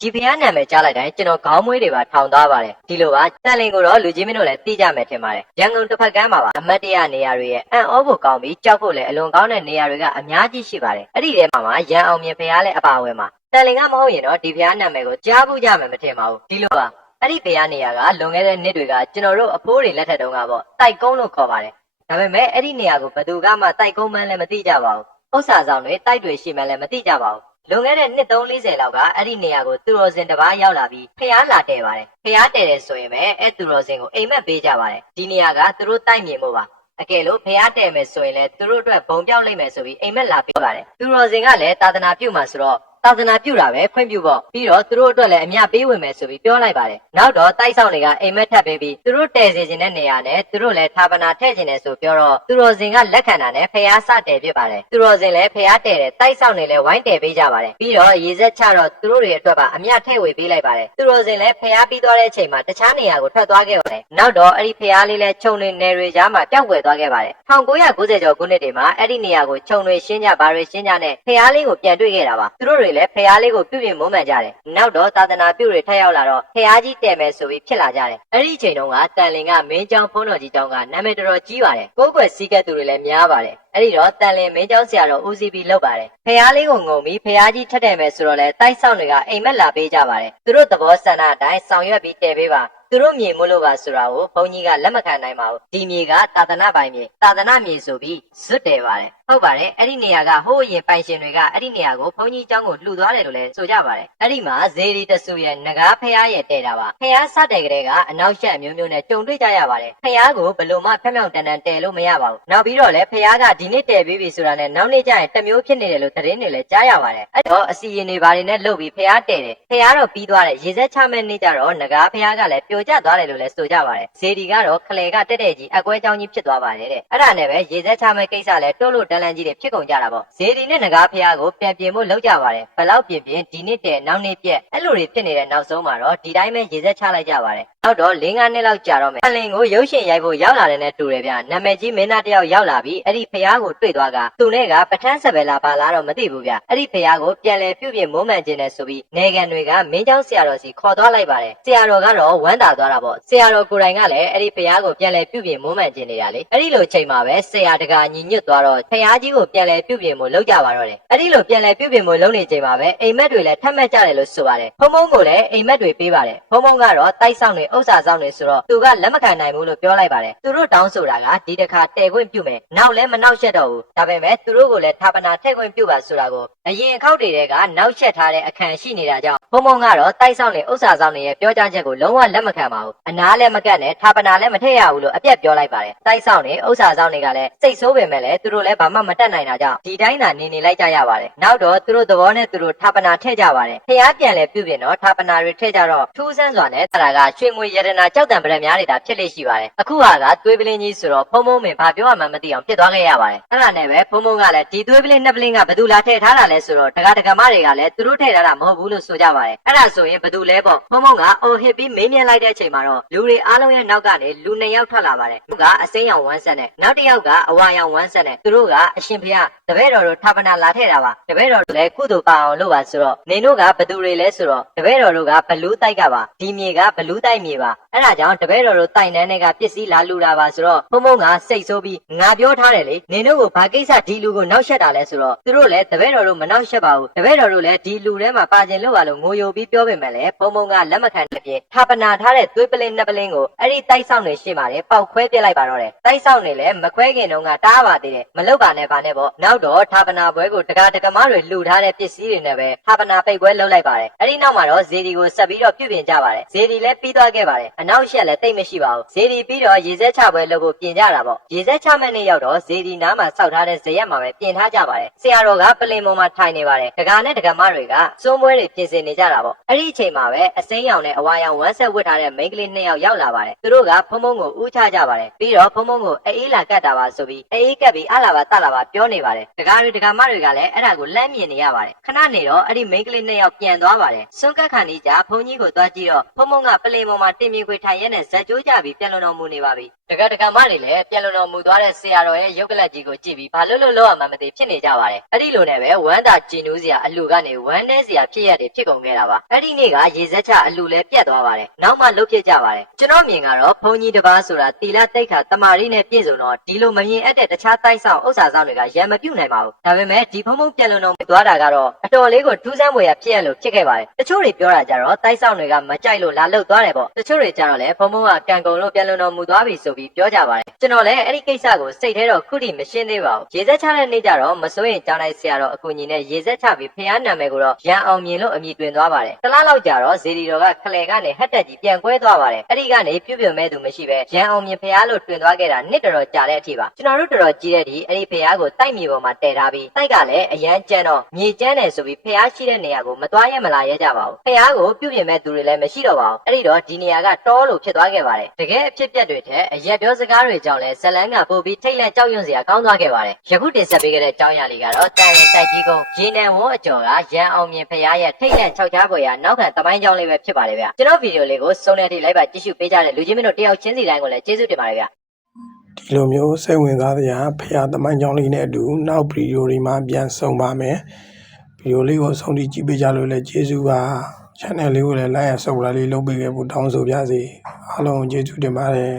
ဒီဖျားနာမည်ကြားလိုက်တိုင်းကျွန်တော်ခေါင်းမွေးတွေပါထောင်သွားပါတယ်ဒီလိုပါတန်လင်ကိုတော့လူကြီးမင်းတို့လည်းသိကြမယ်ထင်ပါတယ်ရန်ကုန်တစ်ဖက်ကမ်းမှာပါအမတ်တရနေရာတွေရဲ့အံ့ဩဖို့ကောင်းပြီးကြောက်ဖို့လည်းအလွန်ကောင်းတဲ့နေရာတွေကအများကြီးရှိပါတယ်အဲ့ဒီထဲမှာရန်အောင်မြင်ဖျားလည်းအပါအဝင်ပါတန်လင်ကမဟုတ်ရင်တော့ဒီဖျားနာမည်ကိုကြားဘူးကြမယ်မထင်ပါဘူးဒီလိုပါအဲ့ဒီဖျားနေရာကလွန်ခဲ့တဲ့နှစ်တွေကကျွန်တော်တို့အဖိုးတွေလက်ထက်တုန်းကပေါ့တိုက်ကုန်းလို့ခေါ်ပါတယ်ဒါပေမဲ့အဲ့ဒီနေရာကိုဘယ်သူကမှတိုက်ကုန်းမှန်းလည်းမသိကြပါဘူးဥစ္စာဆောင်တွေတိုက်တွေရှိမှန်းလည်းမသိကြပါဘူးလွန်ခဲ့တဲ့နှစ်340လောက်ကအဲ့ဒီနေရာကိုသူတော်စင်တစ်ပါးရောက်လာပြီးဖျားလာတဲ့ပါတယ်ဖျားတဲ့တယ်ဆိုရင်ပဲအဲ့သူတော်စင်ကိုအိမ်မက်ပေးကြပါတယ်ဒီနေရာကသူတို့တိုက်မြင်မှုပါအကယ်လို့ဖျားတဲ့မယ်ဆိုရင်လည်းသူတို့အတွက်ဘုံပြောက်လိုက်မယ်ဆိုပြီးအိမ်မက်လာပေးပါတယ်သူတော်စင်ကလည်းသာသနာပြုမှာဆိုတော့သာသနာပြုတာပဲခွင့်ပြုဖို့ပြီးတော့သူတို့အတွက်လည်းအမြပေးဝင်မယ်ဆိုပြီးပြောလိုက်ပါတယ်နောက်တော့တိုက်ဆောင်တွေကအိမ်မက်ထပ်ပေးပြီးသူတို့တည်စေခြင်းတဲ့နေရာနဲ့သူတို့လည်းဌာပနာထည့်ခြင်းနဲ့ဆိုပြောတော့သူတော်စင်ကလက်ခံတာနဲ့ဖျားစတယ်ဖြစ်ပါတယ်သူတော်စင်လည်းဖျားတဲ့တယ်တိုက်ဆောင်တွေလည်းဝိုင်းတယ်ပေးကြပါတယ်ပြီးတော့ရေစက်ချတော့သူတို့တွေအတွက်ပါအမြထည့်ဝေပေးလိုက်ပါတယ်သူတော်စင်လည်းဖျားပြီးသွားတဲ့အချိန်မှာတခြားနေရာကိုထွက်သွားခဲ့ပါတယ်နောက်တော့အဲ့ဒီဖျားလေးလည်းခြုံတွေနယ်တွေကြားမှာပျောက်ကွယ်သွားခဲ့ပါတယ်1990ကျော်ခုနှစ်တွေမှာအဲ့ဒီနေရာကိုခြုံတွေရှင်းကြဘာတွေရှင်းကြနဲ့ဖျားလေးကိုပြန်တွေ့ခဲ့တာပါသူတို့တွေလည်းဖျားလေးကိုပြုပြင်မွမ်းမံကြတယ်နောက်တော့သာသနာပြုတွေထပ်ရောက်လာတော့ဖျားကြီးတဲ့မယ်ဆိုပြီးဖြစ်လာကြတယ်အဲ့ဒီအချိန်တုန်းကတန်လင်ကမင်းကျောင်းဖုန်းတော်ကြီးကျောင်းကနာမည်တော်ကြီးပါတယ်ကိုးကွယ်စည်းကပ်သူတွေလည်းများပါတယ်အဲ့ဒီတော့တန်လင်မင်းကျောင်းဆရာတော်ဦးစီးပြီးလုပ်ပါတယ်ဖျားလေးကိုငုံပြီးဖျားကြီးထက်တယ်မယ်ဆိုတော့လဲတိုက်ဆောင်တွေကအိမ်မက်လာပေးကြပါတယ်သူတို့သဘောဆန္ဒအတိုင်းဆောင်ရွက်ပြီးတည်ပေးပါသူတို့မြေမို့လို့ပါဆိုတာကိုဘုန်းကြီးကလက်မခံနိုင်ပါဘူးဒီမြေကသာသနာပိုင်မြေသာသနာမြေဆိုပြီးဇွတ်တယ်ပါတယ်ဟုတ်ပါတယ်အဲ့ဒီနေရာကဟိုးအရင်ပိုင်ရှင်တွေကအဲ့ဒီနေရာကိုဘုန်းကြီးကျောင်းကိုလှူသွားတယ်လို့လည်းဆိုကြပါတယ်အဲ့ဒီမှာဇေဒီတဆူရဲ့ငကားဖျားရဲ့တဲ့တာပါဖျားစတဲ့ကလေးကအနောက်ရှက်မျိုးမျိုးနဲ့ကြုံတွေ့ကြရပါတယ်ဖျားကိုဘလို့မှဖျက်မြောက်တန်တန်တယ်လို့မရပါဘူးနောက်ပြီးတော့လည်းဖျားကဒီနေ့တယ်ပြီးပြီဆိုတာနဲ့နောက်နေ့ကျရင်တစ်မျိုးဖြစ်နေတယ်လို့သတင်းတွေလည်းကြားရပါတယ်အဲ့တော့အစီရင်တွေဘာတွေနဲ့လှုပ်ပြီးဖျားတဲ့တယ်ဖျားတော့ပြီးသွားတယ်ရေစက်ချမဲ့နေ့ကျတော့ငကားဖျားကလည်းပြိုကျသွားတယ်လို့လည်းဆိုကြပါတယ်ဇေဒီကတော့ခလေကတက်တဲ့ကြီးအကွဲကြောင်းကြီးဖြစ်သွားပါတယ်တဲ့အဲ့ဒါနဲ့ပဲရေစက်ချမဲ့ကိစ္စလည်းတိုးလို့တန်လန်ကြီးတွေဖြစ်ကုန်ကြတာပေါ့ဇေဒီနဲ့ငကားဖျားကိုပြန်ပြင်ဖို့လုပ်ကြပါတယ်ဘလောက်ပြင်ပြင်ဒီနေ့တဲ့နောက်နေ့ပြက်အဲ့လိုတွေဖြစ်နေတဲ့နောက်ဆုံးမှာတော့ဒီတိုင်းပဲရေစက်ချလိုက်ကြပါတယ်နောက်တော့၄-၅နှစ်လောက်ကြာတော့မယ်အလင်ကိုရုပ်ရှင်ရိုက်ဖို့ရောက်လာတယ်နဲ့တူတယ်ဗျနာမည်ကြီးမင်းသားတယောက်ရောက်လာပြီးအဲ့ဒီဖျားကိုတွေ့သွားကသူနဲ့ကပထန်းဆက်ပဲလားဘာလားတော့မသိဘူးဗျအဲ့ဒီဖျားကိုပြန်လဲပြုတ်ပြမုန်းမှန်ခြင်းနဲ့ဆိုပြီးနေကန်တွေကမင်းเจ้าဆရာတော်စီခေါ်သွားလိုက်ပါတယ်ဆရာတော်ကတော့ဝမ်းသာသွားတာပေါ့ဆရာတော်ကိုယ်တိုင်ကလည်းအဲ့ဒီဖျားကိုပြန်လဲပြုတ်ပြမုန်းမှန်ခြင်းနေရလေအဲ့ဒီလိုချိန်မှာပဲဆရာတကာညီညွတ်သွားတော့ဖျားကြီးကိုပြန်လဲပြုတ်ပြမှုလုပ်ကြပါတော့တယ်အဲ့ဒီလိုပြန်လဲပြုတ်ပြမှုလုပ်နေချိန်မှာပဲအိမ်မက်တွေလည်းထပ်မက်ကြတယ်လို့ဆိုပါတယ်ဖုံဖုံကိုလည်းအိမ်မက်တွေပေးပါတယ်ဖုံဖုံကတော့တိုက်ဆောင်တွေဥစ္စာဆောင်တွေဆိုတော့သူကလက်မခံနိုင်ဘူးလို့ပြောလိုက်ပါတယ်သူတို့တောင်းဆိုတာကဒီတစ်ခါတည်ခွင့်ပြုမယ်နောက်လည်းမနောက်ရက်တော့ဘူးဒါပေမဲ့သူတို့ကိုလည်းဌာပနာထည့်ခွင့်ပြုပါဆိုတာကိုအရင်အခောက်တွေကနောက်ရက်ထားတဲ့အခန့်ရှိနေတာကြောင့်ဖုံဖုံကတော့တိုက်ဆောင်တွေဥစ္စာဆောင်တွေရဲ့ပြောကြားချက်ကိုလုံးဝလက်မခံပါဘူးအနားလည်းမကတ်နဲ့ဌာပနာလည်းမထည့်ရဘူးလို့အပြတ်ပြောလိုက်ပါတယ်တိုက်ဆောင်တွေဥစ္စာဆောင်တွေကလည်းစိတ်ဆိုးပေမဲ့လည်းသူတို့လည်းဘာမှမတတ်နိုင်တာကြောင့်ဒီတိုင်းသာနေလိုက်ကြရပါတယ်နောက်တော့သူတို့သဘောနဲ့သူတို့ဌာပနာထည့်ကြပါတယ်ဖျားပြန်လဲပြုပြင်တော့ဌာပနာတွေထည့်ကြတော့ထူးဆန်းစွာနဲ့တရာကရွှေငွေရတနာကြောက်တံပရက်များနေတာဖြစ်လေရှိပါတယ်အခုဟာကသွေးပလင်းကြီးဆိုတော့ဖုံဖုံမင်ဘာပြောမှမသိအောင်ဖြစ်သွားခဲ့ရပါတယ်အဲ့ဒါနဲ့ပဲဖုံဖုံကလည်းဒီသွေးပလင်းနှစ်ပလင်းကဘသူလာထည့်ထားတာလဲဆိုတော့တက္ကမတွေကလည်းသူတို့ထည့်ထားတာမဟုတ်ဘူးလို့ဆိုကြပါတယ်အဲ့ဒါဆိုရင်ဘသူလဲပေါ့ဖုံဖုံကအိုဟစ်ပြီးမေးမြန်းလိုက်တဲ့အချိန်မှာတော့လူတွေအားလုံးရဲ့နောက်ကနေလူ2ယောက်ထွက်လာပါတယ်သူကအစိမ်းရောင်ဝမ်းဆက်နဲ့နောက်တစ်ယောက်ကအဝါရောင်ဝမ်းဆက်နဲ့သူတို့ကအရှင်ဖျားတပည့်တော်တို့ဌာပနာလာထည့်တာပါတပည့်တော်တို့လည်းကုသိုလ်ပါအောင်လုပ်ပါဆိုတော့နေတို့ကဘသူတွေလဲဆိုတော့တပည့်တော်တို့ကဘလူးတိုက်ကပါဒီမြေကဘလူးတိုက်မြေပါအဲ့ဒါကြောင့်တပည့်တော်တို့တိုင်တန်းတွေကပစ္စည်းလာလူတာပါဆိုတော့ဖုံဖုံကစိတ်ဆိုးပြီးငါပြောထားတယ်လေနေတို့ကိုဘာကိစ္စဒီလူကိုနောက်ဆက်တာလဲဆိုတော့သူတို့လည်းတပည့်တော်တို့မနောက်ဆက်ပါဘူးတပည့်တော်တို့လည်းဒီလူထဲမှာပါခြင်းလို့ပါလို့ငိုယိုပြီးပြောပေမဲ့လည်းဖုံဖုံကလက်မခံတဲ့ပြင်ဌာပနာထားတဲ့သွေးပလင်းနှစ်ပလင်းကိုအဲ့ဒီတိုက်ဆောင်တွေရှေ့မှာလည်းပေါက်ခွဲပြစ်လိုက်ပါတော့တယ်တိုက်ဆောင်တွေလည်းမခွဲခင်တုန်းကတားပါသေးတယ်မလုပ်ပါနဲ့ဗာနဲ့ပေါ့နောက်တော့ဌာပနာပွဲကိုတက္ကမတွေလှူထားတဲ့ပစ္စည်းတွေနဲ့ပဲဌာပနာပိတ်ပွဲလုပ်လိုက်ပါတယ်အဲ့ဒီနောက်မှာတော့ဇေဒီကိုဆက်ပြီးတော့ပြုပြင်ကြပါတယ်ဇေဒီလည်းပြီးသွားခဲ့ပါတယ်အနောက်ရှက်လည်းတိတ်မရှိပါဘူးဇေဒီပြီးတော့ရေစက်ချပွဲလုပ်ဖို့ပြင်ကြတာပေါ့ရေစက်ချမဲ့နေ့ရောက်တော့ဇေဒီနားမှာစောက်ထားတဲ့ဇရက်မှာပဲပြင်ထားကြပါတယ်ဆရာတော်ကပလင်ပေါ်မှာထိုင်နေပါတယ်တက္ကနဲ့တက္ကမတွေကစွန်းပွဲတွေပြင်ဆင်နေကြတာပေါ့အဲ့ဒီအချိန်မှာပဲအစိမ်းရောင်နဲ့အဝါရောင်ဝမ်းဆက်ဝတ်ထားတဲ့မိန်းကလေး2ယောက်ရောက်လာပါတယ်သူတို့ကဖုံဖုံကိုဦးချကြပါတယ်ပြီးတော့ဖုံဖုံကိုအေးလာကတ်တာပါဆိုပြီးအေးကတ်ပြီးအလာပါတလာပါပြောနေပါတယ်တက္ကတွေတက္ကမတွေကလည်းအဲ့ဒါကိုလမ်းမြင်နေရပါတယ်ခဏနေတော့အဲ့ဒီမိန်းကလေး2ယောက်ပြန်သွားပါတယ်စွန်းကတ်ခါနီးကြဘုန်းကြီးကိုသွားကြည့်တော့ဖုံဖုံကပလင်ပေါ်မှာတင်မြင်ခွေထိုင်ရဲနဲ့ဇက်ကြိုးကြပြီးပြန်လုံတော်မူနေပါပြီ တကယ်မတွေလည်းပြန်လုံတော်မူသွားတဲ့ဆရာတော်ရဲ့ရုပ်ကလပ်ကြီးကိုကြည့်ပြီးဘာလို့လောက်ရမှမသိဖြစ်နေကြပါတယ်အဲ့ဒီလိုနဲ့ပဲဝမ်းသာကြည်နူးစရာအလူကနေဝမ်းနဲစရာဖြစ်ရတယ်ဖြစ်ကုန်ခဲ့တာပါအဲ့ဒီနေ့ကရေစက်ချအလူလည်းပြတ်သွားပါတယ်နောက်မှလှုပ်ဖြစ်ကြပါတယ်ကျွန်တော်မြင်ကတော့ဘုန်းကြီးတစ်ပါးဆိုတာတီလာတိတ်ခါတမာရီနဲ့ပြည့်စုံတော့ဒီလိုမရင်အပ်တဲ့တခြားတိုက်ဆောင်ဥစ္စာဆောင်တွေကရံမပြုတ်နိုင်ပါဘူးဒါပေမဲ့ဒီဖုံဖုံပြန်လုံတော်မူသွားတာကတော့အတော်လေးကိုထူးဆန်းဖွယ်ရဖြစ်ရလို့ဖြစ်ခဲ့ပါတယ်တချို့တွေပြောတာကြတော့တိုက်ဆောင်တွေကမကြိုက်လို့လာလှုပ်သွားတယ်ပေါ့တချို့တွေကြတော့လည်းဖုံဖုံကကံကုန်လို့ပြန်လုံတော်မူသွားပြီဆိုပြီးပြောကြပါတယ်ကျွန်တော်လည်းအဲ့ဒီကိစ္စကိုစိတ်ထဲတော့ခုထိမရှင်းသေးပါဘူးရေစက်ချတဲ့နေ့ကျတော့မစိုးရင်ကြောင်းလိုက်ဆရာတော်အကူညီနဲ့ရေစက်ချပြီးဖះနာမည်ကိုတော့ရန်အောင်မြင်လို့အမည်တွင်သွားပါတယ်တလားလောက်ကြာတော့ဇေဒီတော်ကခလေကနေဟက်တက်ကြီးပြန်ကွဲသွားပါတယ်အဲ့ဒီကနေပြုတ်ပြုတ်မဲ့သူမရှိပဲရန်အောင်မြင်ဖះလို့တွင်သွားခဲ့တာနှစ်တော်ကြာတဲ့အထိပါကျွန်တော်တို့တော်ကြီးတဲ့ဒီအဲ့ဒီဖះကိုတိုက်မြေပေါ်မှာတည်ထားပြီးတိုက်ကလည်းအရန်ကျန်းတော့မြေကျန်းတယ်ဆိုပြီးဖះရှိတဲ့နေရာကိုမသွားရမလာရဲကြပါဘူးဖះကိုပြုတ်ပြမဲ့သူတွေလည်းမရှိတော့ပါဘူးအဲ့ဒီတော့ဒီနေရာကတောလို့ဖြစ်သွားခဲ့ပါတယ်တကယ်အဖြစ်ပြက်တွေထက်အရက်ပြောစကားတွေကြောင့်လည်းဇလန်းကပို့ပြီးထိတ်လန့်ကြောက်ရွံ့စရာကောင်းသွားခဲ့ပါတယ်ယခုတင်ဆက်ပေးခဲ့တဲ့အကြောင်းအရာလေးကတော့တိုင်ရင်တိုက်ကြီးကုန်းရေနံဝန်းအကျော်ကရန်အောင်မြင်ဖះရဲ့ထိတ်လန့်ခြောက်ခြားဖွယ်ရာနောက်ခံသမိုင်းကြောင်းလေးပဲဖြစ်ပါတယ်ဗျကျွန်တော်ဗီဒီယိုလေးကိုစုံတဲ့အထိလိုက်ပါကြည့်ရှုပေးကြတဲ့လူချင်းမတို့တယောက်ချင်းစီတိုင်းကိုလည်းကျေးဇူးတင်ပါတယ်ဗျဒီလိုမျိုးစိတ်ဝင်စားစရာဖះသမိုင်းကြောင်းလေးနဲ့အတူနောက်ဗီဒီယိုတွေမှာပြန်ဆုံပါမယ်ဗီဒီယိုလေးကိုဆုံးထိကြည့်ပေးကြလို့လည်းကျေးဇူးပါ channel လေးကိုလည်း like and subscribe လေးလုပ်ပေးခဲ့ဖို့တောင်းဆိုပါရစေအားလုံးကျေးဇူးတင်ပါတယ်